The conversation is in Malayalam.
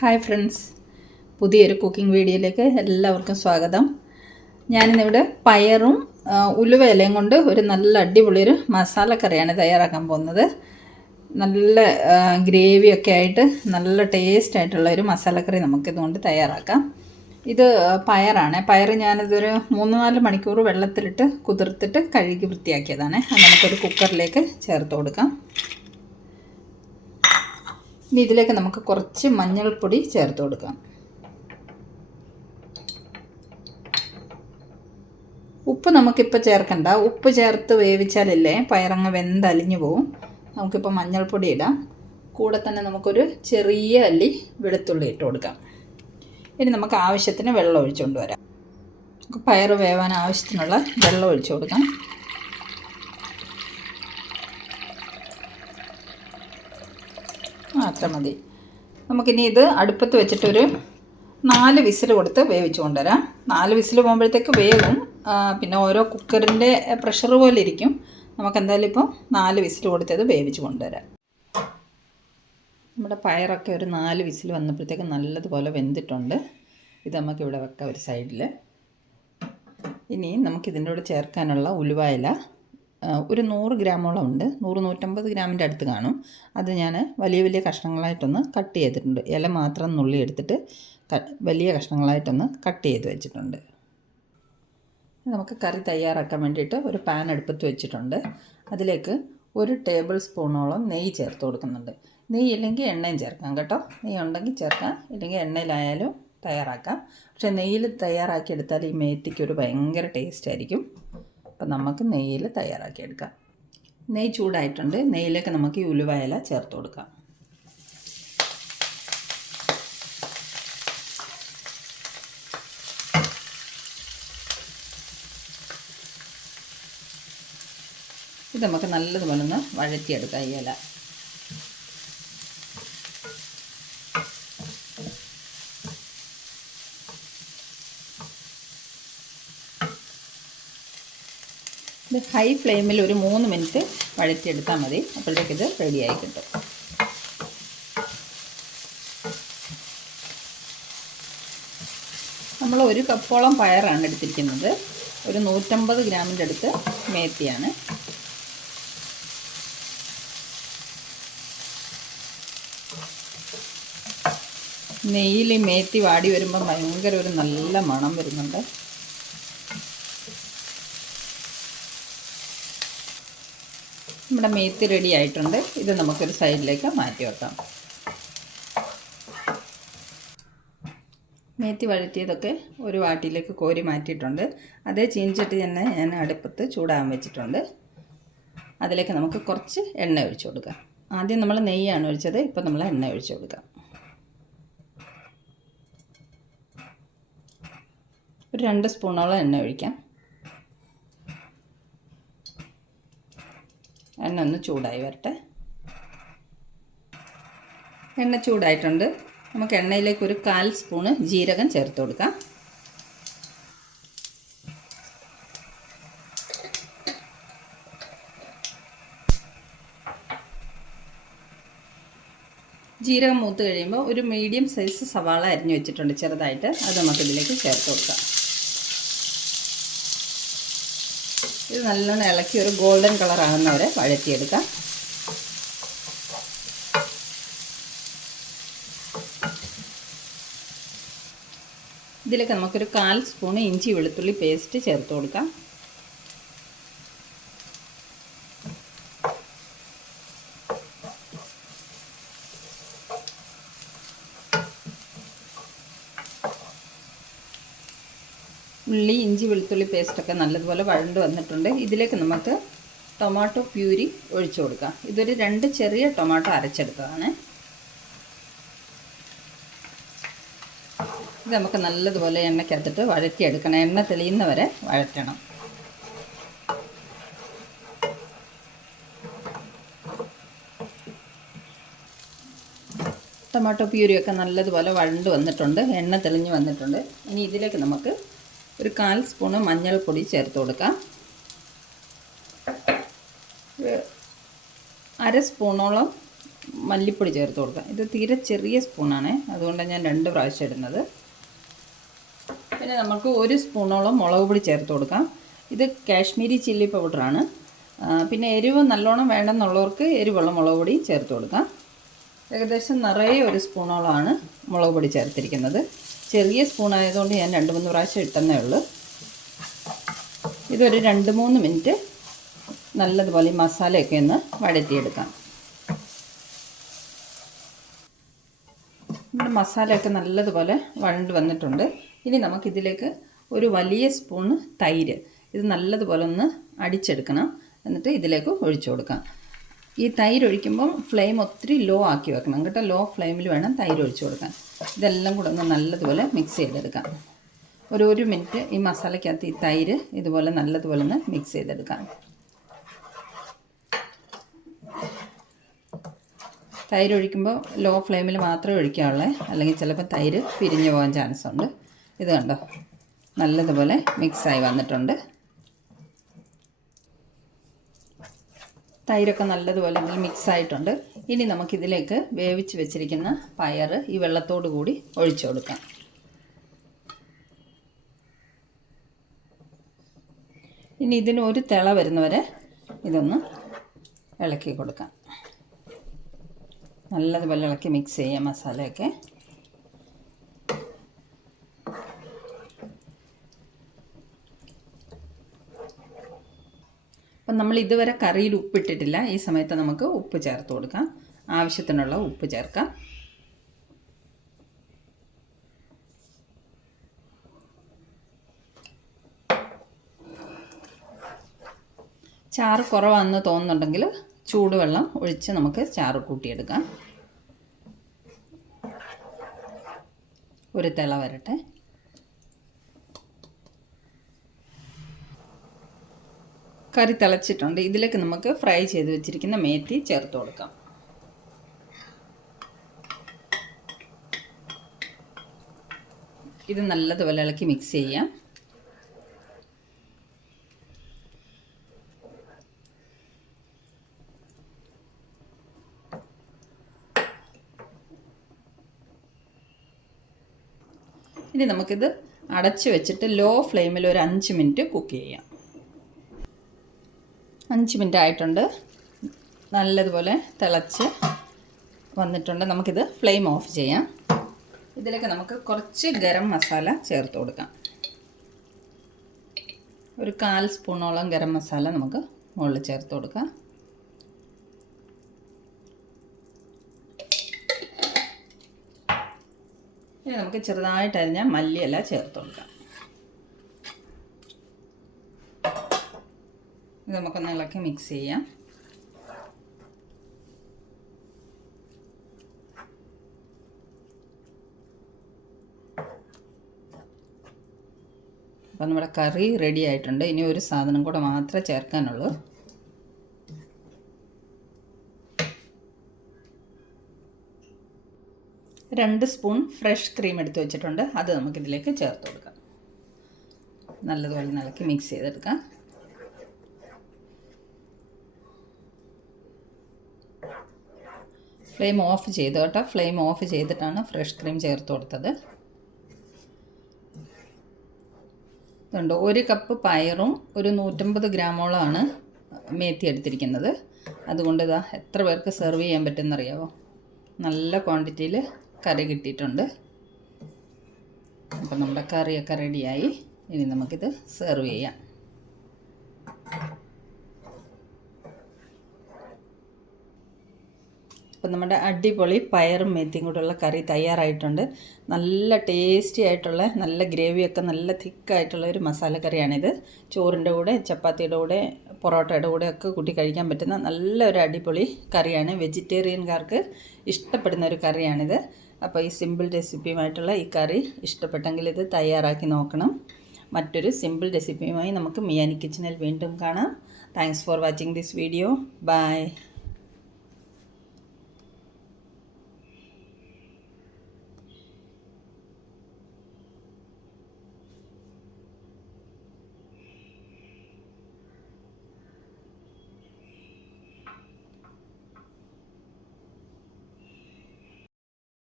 ഹായ് ഫ്രണ്ട്സ്, പുതിയൊരു കുക്കിംഗ് വീഡിയോയിലേക്ക് എല്ലാവർക്കും സ്വാഗതം. ഞാനിന്നിവിടെ പയറും ഉലുവ ഇലയും കൊണ്ട് ഒരു നല്ല അടിപൊളിയൊരു മസാലക്കറിയാണ് തയ്യാറാക്കാൻ പോകുന്നത്. നല്ല ഗ്രേവിയൊക്കെ ആയിട്ട് നല്ല ടേസ്റ്റ് ആയിട്ടുള്ള ഒരു മസാലക്കറി നമുക്കിതുകൊണ്ട് തയ്യാറാക്കാം. ഇത് പയറാണ്. പയർ ഞാനിതൊരു 3-4 മണിക്കൂർ വെള്ളത്തിലിട്ട് കുതിർത്തിട്ട് കഴുകി വൃത്തിയാക്കിയതാണ്. അത് നമുക്കൊരു കുക്കറിലേക്ക് ചേർത്ത് കൊടുക്കാം. ഇനി ഇതിലേക്ക് നമുക്ക് കുറച്ച് മഞ്ഞൾപ്പൊടി ചേർത്ത് കൊടുക്കാം. ഉപ്പ് നമുക്കിപ്പോൾ ചേർക്കണ്ട. ഉപ്പ് ചേർത്ത് വേവിച്ചാലല്ലേ പയറങ്ങ് വെന്തലിഞ്ഞു പോവും. നമുക്കിപ്പോൾ മഞ്ഞൾപ്പൊടി ഇടാം. കൂടെ തന്നെ നമുക്കൊരു ചെറിയ അല്ലി വെളുത്തുള്ളി ഇട്ട് കൊടുക്കാം. ഇനി നമുക്ക് ആവശ്യത്തിന് വെള്ളം ഒഴിച്ചുകൊണ്ട് വരാം. പയർ വേവാൻ ആവശ്യത്തിനുള്ള വെള്ളം ഒഴിച്ചു കൊടുക്കാം. അത്ര മതി. നമുക്കിനി ഇത് അടുപ്പത്ത് വെച്ചിട്ടൊരു 4 വിസിൽ കൊടുത്ത് വേവിച്ച് കൊണ്ടുവരാം. 4 വിസിൽ പോകുമ്പോഴത്തേക്ക് വേവും. പിന്നെ ഓരോ കുക്കറിൻ്റെ പ്രഷർ പോലെ ഇരിക്കും. നമുക്കെന്തായാലും ഇപ്പോൾ 4 വിസിൽ കൊടുത്തത് വേവിച്ച് കൊണ്ടുവരാം. നമ്മുടെ പയറൊക്കെ ഒരു 4 വിസിൽ വന്നപ്പോഴത്തേക്ക് നല്ലതുപോലെ വെന്തിട്ടുണ്ട്. ഇത് നമുക്കിവിടെ വെക്കാം ഒരു സൈഡിൽ. ഇനി നമുക്കിതിൻ്റെ കൂടെ ചേർക്കാനുള്ള ഉലുവ ഇല ഒരു 100 ഗ്രാമോളം ഉണ്ട്. 100-150 ഗ്രാമിൻ്റെ അടുത്ത് കാണും. അത് ഞാൻ വലിയ കഷ്ണങ്ങളായിട്ടൊന്ന് കട്ട് ചെയ്തിട്ടുണ്ട്. ഇല മാത്രം നുള്ളി എടുത്തിട്ട് വലിയ കഷ്ണങ്ങളായിട്ടൊന്ന് കട്ട് ചെയ്ത് വെച്ചിട്ടുണ്ട്. നമുക്ക് കറി തയ്യാറാക്കാൻ വേണ്ടിയിട്ട് ഒരു പാൻ അടുപ്പത്ത് വെച്ചിട്ടുണ്ട്. അതിലേക്ക് 1 ടേബിൾ സ്പൂണോളം നെയ്യ് ചേർത്ത് കൊടുക്കുന്നുണ്ട്. നെയ്യ് ഇല്ലെങ്കിൽ എണ്ണയും ചേർക്കാം കേട്ടോ. നെയ്യ് ഉണ്ടെങ്കിൽ ചേർക്കാം, ഇല്ലെങ്കിൽ എണ്ണയിലായാലും തയ്യാറാക്കാം. പക്ഷേ നെയ്യിൽ തയ്യാറാക്കിയെടുത്താൽ ഈ മേത്തിക്കൊരു ഭയങ്കര ടേസ്റ്റ് ആയിരിക്കും. അപ്പം നമുക്ക് നെയ്യിൽ തയ്യാറാക്കിയെടുക്കാം. നെയ്യ് ചൂടായിട്ടുണ്ട്. നെയ്യിലേക്ക് നമുക്ക് ഈ ഉലുവ ഇല ചേർത്ത് കൊടുക്കാം. ഇത് നമുക്ക് നല്ലതുപോലെ ഒന്ന് വഴറ്റിയെടുക്കാം ഈ ഇല. ഇത് ഹൈ ഫ്ലെയിമിൽ ഒരു 3 മിനിറ്റ് വഴറ്റിയെടുത്താൽ മതി. അപ്പോഴത്തേക്ക് ഇത് റെഡിയായി കിട്ടും. നമ്മൾ 1 കപ്പോളം പയറാണ് എടുത്തിരിക്കുന്നത്. ഒരു 150 ഗ്രാമിൻ്റെ അടുത്ത് മേത്തിയാണ്. നെയ്യിൽ മേത്തി വാടി വരുമ്പോൾ ഭയങ്കര ഒരു നല്ല മണം വരുന്നുണ്ട്. നമ്മുടെ മേത്തി റെഡി ആയിട്ടുണ്ട്. ഇത് നമുക്കൊരു സൈഡിലേക്ക് മാറ്റി വെക്കാം. മേത്തി വഴറ്റിയതൊക്കെ ഒരു വാട്ടിയിലേക്ക് കോരി മാറ്റിയിട്ടുണ്ട്. അതേ ചീനിച്ചട്ടി തന്നെ ഞാൻ അടുപ്പത്ത് ചൂടാൻ വെച്ചിട്ടുണ്ട്. അതിലേക്ക് നമുക്ക് കുറച്ച് എണ്ണ ഒഴിച്ചു കൊടുക്കാം. ആദ്യം നമ്മൾ നെയ്യാണ് ഒഴിച്ചത്. ഇപ്പോൾ നമ്മൾ എണ്ണ ഒഴിച്ചു കൊടുക്കാം. ഒരു 2 സ്പൂണോളം എണ്ണ ഒഴിക്കാം. എണ്ണ ഒന്ന് ചൂടായി വരട്ടെ. എണ്ണ ചൂടായിട്ടുണ്ട്. നമുക്ക് എണ്ണയിലേക്ക് ഒരു 1/4 സ്പൂണ് ജീരകം ചേർത്ത് കൊടുക്കാം. ജീരകം മൂത്ത് കഴിയുമ്പോൾ ഒരു മീഡിയം സൈസ് സവാള അരിഞ്ഞു വെച്ചിട്ടുണ്ട് ചെറുതായിട്ട്. അത് നമുക്കിതിലേക്ക് ചേർത്ത് കൊടുക്കാം. ഇത് നല്ലോണം ഇളക്കി ഒരു ഗോൾഡൻ കളർ ആകുന്നവരെ വഴറ്റിയെടുക്കാം. ഇതിലേക്ക് നമുക്കൊരു 1/4 സ്പൂണ് ഇഞ്ചി വെളുത്തുള്ളി പേസ്റ്റ് ചേർത്ത് കൊടുക്കാം. ഉള്ളി ഇഞ്ചി വെളുത്തുള്ളി പേസ്റ്റൊക്കെ നല്ലതുപോലെ വഴണ്ട് വന്നിട്ടുണ്ട്. ഇതിലേക്ക് നമുക്ക് ടൊമാറ്റോ പ്യൂരി ഒഴിച്ചു കൊടുക്കാം. ഇതൊരു 2 ചെറിയ ടൊമാറ്റോ അരച്ചെടുത്തതാണ്. ഇത് നമുക്ക് നല്ലതുപോലെ എണ്ണയ്ക്കകത്തിട്ട് വഴറ്റിയെടുക്കണം. എണ്ണ തെളിയുന്നവരെ വഴറ്റണം. ടൊമാറ്റോ പ്യൂരിയൊക്കെ നല്ലതുപോലെ വഴണ്ട് വന്നിട്ടുണ്ട്. എണ്ണ തെളിഞ്ഞ് വന്നിട്ടുണ്ട്. ഇനി ഇതിലേക്ക് നമുക്ക് ഒരു 1/4 സ്പൂണ് മഞ്ഞൾപ്പൊടി ചേർത്ത് കൊടുക്കാം. 1/2 സ്പൂണോളം മല്ലിപ്പൊടി ചേർത്ത് കൊടുക്കാം. ഇത് തീരെ ചെറിയ സ്പൂണാണ്, അതുകൊണ്ടാണ് ഞാൻ 2 പ്രാവശ്യം ഇടുന്നത്. പിന്നെ നമുക്ക് 1 സ്പൂണോളം മുളക് പൊടി ചേർത്ത് കൊടുക്കാം. ഇത് കാശ്മീരി ചില്ലി പൗഡറാണ്. പിന്നെ എരിവ് നല്ലോണം വേണമെന്നുള്ളവർക്ക് എരിവുള്ള മുളക് പൊടി ചേർത്ത് കൊടുക്കാം. ഏകദേശം നിറയെ 1 സ്പൂണോളമാണ് മുളക് പൊടി ചേർത്തിരിക്കുന്നത്. ചെറിയ സ്പൂൺ ആയതുകൊണ്ട് ഞാൻ 2-3 പ്രാവശ്യം ഇട്ടെന്നേ ഉള്ളൂ. ഇതൊരു 2-3 മിനിറ്റ് നല്ലതുപോലെ ഈ മസാലയൊക്കെ ഒന്ന് വഴറ്റിയെടുക്കാം. നമ്മുടെ മസാലയൊക്കെ നല്ലതുപോലെ വഴണ്ട് വന്നിട്ടുണ്ട്. ഇനി നമുക്കിതിലേക്ക് ഒരു വലിയ സ്പൂണ് തൈര്, ഇത് നല്ലതുപോലെ ഒന്ന് അടിച്ചെടുക്കണം. എന്നിട്ട് ഇതിലേക്ക് ഒഴിച്ചു കൊടുക്കാം. ഈ തൈര് ഒഴിക്കുമ്പം ഫ്ലെയിം ഒത്തിരി ലോ ആക്കി വെക്കണം കേട്ടോ. ലോ ഫ്ലെയിമിൽ വേണം തൈര് ഒഴിച്ചു കൊടുക്കാൻ. ഇതെല്ലാം കൂടെ ഒന്ന് നല്ലതുപോലെ മിക്സ് ചെയ്തെടുക്കാം. ഒരു 1 മിനിറ്റ് ഈ മസാലയ്ക്കകത്ത് ഈ തൈര് ഇതുപോലെ നല്ലതുപോലെ ഒന്ന് മിക്സ് ചെയ്തെടുക്കാം. തൈര് ഒഴിക്കുമ്പോൾ ലോ ഫ്ലെയിമിൽ മാത്രമേ ഒഴിക്കാവുള്ളൂ, അല്ലെങ്കിൽ ചിലപ്പോൾ തൈര് പിരിഞ്ഞു പോകാൻ ചാൻസ് ഉണ്ട്. ഇത് കണ്ടോ, നല്ലതുപോലെ മിക്സായി വന്നിട്ടുണ്ട്. തൈരൊക്കെ നല്ലതുപോലെ ഇതിൽ മിക്സായിട്ടുണ്ട്. ഇനി നമുക്കിതിലേക്ക് വേവിച്ച് വെച്ചിരിക്കുന്ന പയർ ഈ വെള്ളത്തോടു കൂടി ഒഴിച്ചു കൊടുക്കാം. ഇനി ഇതിന് ഒരു തിള വരുന്നവരെ ഇതൊന്ന് ഇളക്കി കൊടുക്കാം. നല്ലതുപോലെ ഇളക്കി മിക്സ് ചെയ്യാം മസാലയൊക്കെ. അപ്പം നമ്മൾ ഇതുവരെ കറിയിൽ ഉപ്പിട്ടിട്ടില്ല. ഈ സമയത്ത് നമുക്ക് ഉപ്പ് ചേർത്ത് കൊടുക്കാം. ആവശ്യത്തിനുള്ള ഉപ്പ് ചേർക്കാം. ചാറ് കുറവാണെന്ന് തോന്നുന്നുണ്ടെങ്കിൽ ചൂടുവെള്ളം ഒഴിച്ച് നമുക്ക് ചാറ് കൂട്ടിയെടുക്കാം. ഒരു തിള വരട്ടെ. കറി തിളച്ചിട്ടുണ്ട്. ഇതിലേക്ക് നമുക്ക് ഫ്രൈ ചെയ്ത് വെച്ചിരിക്കുന്ന മേത്തി ചേർത്ത് കൊടുക്കാം. ഇത് നല്ലതുപോലെ ഇളക്കി മിക്സ് ചെയ്യാം. ഇനി നമുക്കിത് അടച്ച് വെച്ചിട്ട് ലോ ഫ്ലെയിമിൽ ഒരു 5 മിനിറ്റ് കുക്ക് ചെയ്യാം. 5 മിനിറ്റ് ആയിട്ടുണ്ട്. നല്ലതുപോലെ തിളച്ച് വന്നിട്ടുണ്ട്. നമുക്കിത് ഫ്ലെയിം ഓഫ് ചെയ്യാം. ഇതിലേക്ക് നമുക്ക് കുറച്ച് ഗരം മസാല ചേർത്ത് കൊടുക്കാം. ഒരു 1/4 സ്പൂണോളം ഗരം മസാല നമുക്ക് മുകളിൽ ചേർത്ത് കൊടുക്കാം. ഇനി നമുക്ക് ചെറുതായിട്ട് അരിഞ്ഞ മല്ലിയില ചേർത്ത് കൊടുക്കാം. ഇത് നമുക്കൊന്ന് ഇളക്കി മിക്സ് ചെയ്യാം. അപ്പോൾ നമ്മുടെ കറി റെഡി ആയിട്ടുണ്ട്. ഇനി ഒരു സാധനം കൂടെ മാത്രമേ ചേർക്കാനുള്ളൂ. രണ്ട് സ്പൂൺ ഫ്രഷ് ക്രീം എടുത്ത് വെച്ചിട്ടുണ്ട്. അത് നമുക്കിതിലേക്ക് ചേർത്ത് കൊടുക്കാം. നല്ലതുപോലെ ഇളക്കി മിക്സ് ചെയ്തെടുക്കാം. ഫ്ലെയിം ഓഫ് ചെയ്തു കേട്ടോ. ഫ്ലെയിം ഓഫ് ചെയ്തിട്ടാണ് ഫ്രഷ് ക്രീം ചേർത്ത് കൊടുത്തത്. ഇതുണ്ട്, 1 കപ്പ് പയറും ഒരു 150 ഗ്രാമോളമാണ് മേത്തി എടുത്തിരിക്കുന്നത്. അതുകൊണ്ട് ഇതാ എത്ര പേർക്ക് സെർവ് ചെയ്യാൻ പറ്റുമെന്നറിയാമോ? നല്ല ക്വാണ്ടിറ്റിയിൽ കറി കിട്ടിയിട്ടുണ്ട്. അപ്പം നമ്മുടെ കറിയൊക്കെ റെഡിയായി. ഇനി നമുക്കിത് സെർവ് ചെയ്യാം. അപ്പം നമ്മുടെ അടിപൊളി പയറും മേത്തിയും കൂടെയുള്ള കറി തയ്യാറായിട്ടുണ്ട്. നല്ല ടേസ്റ്റി ആയിട്ടുള്ള, നല്ല ഗ്രേവിയൊക്കെ നല്ല തിക്കായിട്ടുള്ള ഒരു മസാലക്കറിയാണിത്. ചോറിൻ്റെ കൂടെ, ചപ്പാത്തിയുടെ കൂടെ, പൊറോട്ടയുടെ കൂടെ ഒക്കെ കൂട്ടി കഴിക്കാൻ പറ്റുന്ന നല്ലൊരു അടിപൊളി കറിയാണ്. വെജിറ്റേറിയൻകാർക്ക് ഇഷ്ടപ്പെടുന്ന ഒരു കറിയാണിത്. അപ്പോൾ ഈ സിമ്പിൾ റെസിപ്പിയുമായിട്ടുള്ള ഈ കറി ഇഷ്ടപ്പെട്ടെങ്കിൽ ഇത് തയ്യാറാക്കി നോക്കണം. മറ്റൊരു സിമ്പിൾ റെസിപ്പിയുമായി നമുക്ക് മിയാനി കിച്ചണിൽ വീണ്ടും കാണാം. Thanks for watching this video. By.